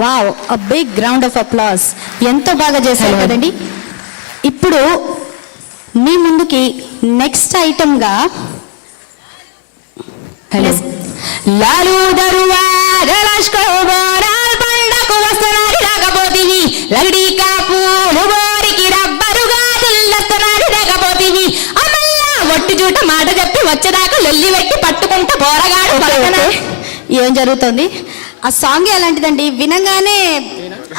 Wow, a big round of applause. ఎంతో బాగా చేశారు కదండి. ఇప్పుడు మీ ముందుకి నెక్స్ట్ ఐటమ్గా లాలు దరువార లష్కో బోరాల్ పండకు వస్తనారి రాకపోతివి లగడి కాపులు బోరికి రబ్బరుగా దిల్లస్తనారి రాకపోతివి అమల్లా ఒట్టి చూట మాట చెప్పి వచ్చేదాకా లొల్లి పెట్టి పట్టుకుంటా బోరగాడు పలకనా. ఏం జరుగుతుంది? ఆ సాంగ్ ఎలాంటిదండి, వినగానే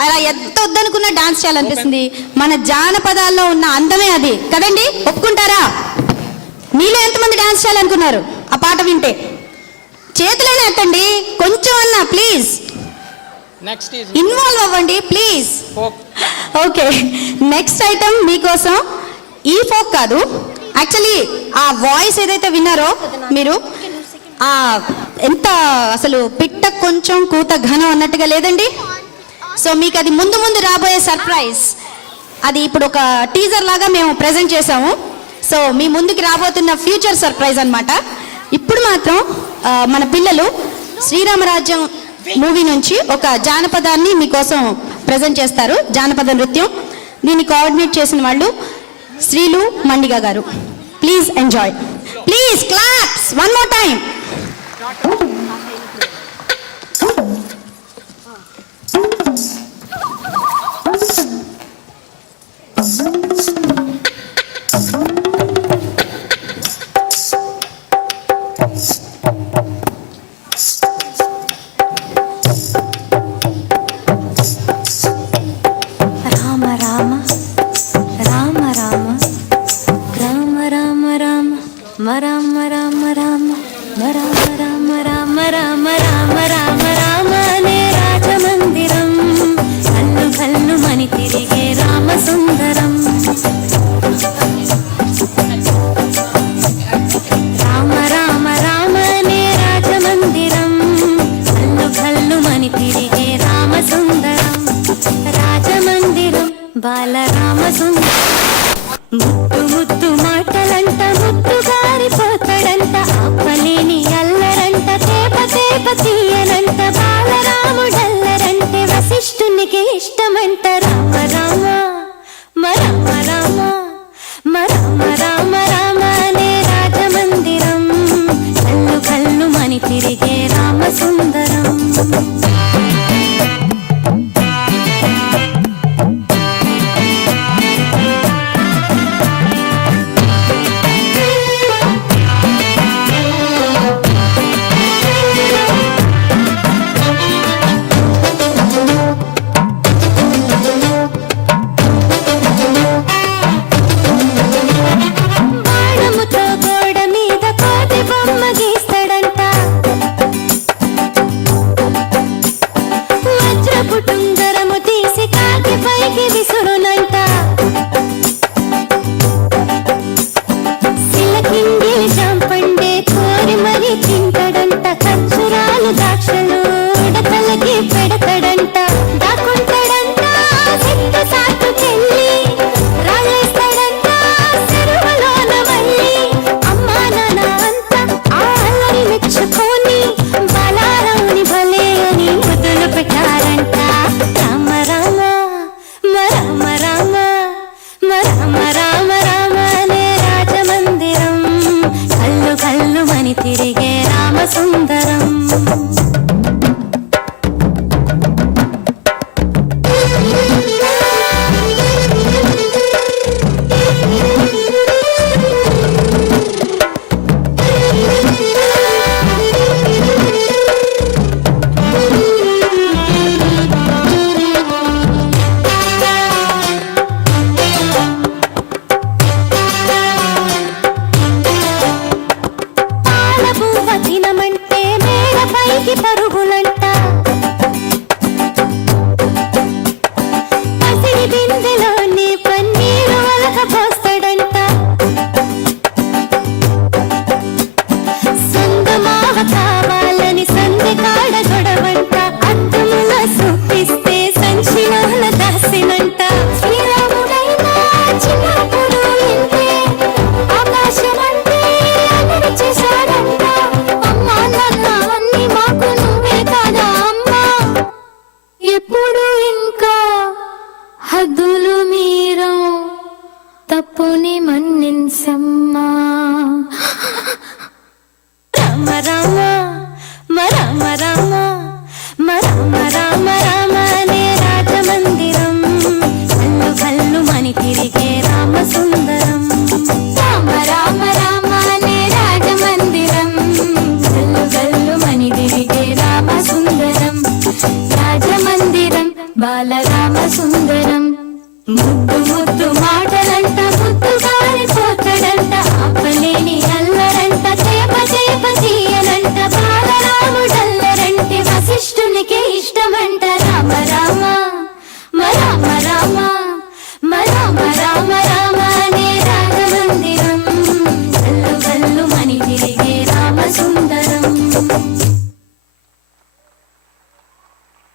అలా ఎంత వద్దనుకున్నా డాన్స్ చేయాలనిపిస్తుంది. మన జానపదాల్లో ఉన్న అందమే అది కదండి, ఒప్పుకుంటారా? మీలో ఎంతమంది డాన్స్ చేయాలనుకున్నారు ఆ పాట వింటే? చేతులైనా ఎత్తండి కొంచెం అన్నా ప్లీజ్. ఇన్వాల్వ్ అవ్వండి ప్లీజ్. ఓకే, నెక్స్ట్ ఐటమ్ మీకోసం. ఈ ఫోక్ కాదు, యాక్చువల్లీ ఆ వాయిస్ ఏదైతే విన్నారో మీరు, ఎంత అసలు పిట్ట కొంచెం కూత ఘనం అన్నట్టుగా లేదండి. సో మీకు అది ముందు ముందు రాబోయే సర్ప్రైజ్. అది ఇప్పుడు ఒక టీజర్ లాగా మేము ప్రెజెంట్ చేసాము. సో మీ ముందుకు రాబోతున్న ఫ్యూచర్ సర్ప్రైజ్ అన్నమాట. ఇప్పుడు మాత్రం మన పిల్లలు శ్రీరామరాజ్యం మూవీ నుంచి ఒక జానపదాన్ని మీకోసం ప్రజెంట్ చేస్తారు. జానపద నృత్యం. దీన్ని కోఆర్డినేట్ చేసిన వాళ్ళు శ్రీలు మండిగా గారు. Please enjoy. Please claps one more time. ముద్దు ముద్దు మాటలంట, ముద్దు గారిపోతాడంట, ఆపలేని అల్లరంట, తేప తేప తీయనంట, బాలరాముడల్లరంటే వశిష్ఠునికి ఇష్టమంట. రామ రామ రామ రామ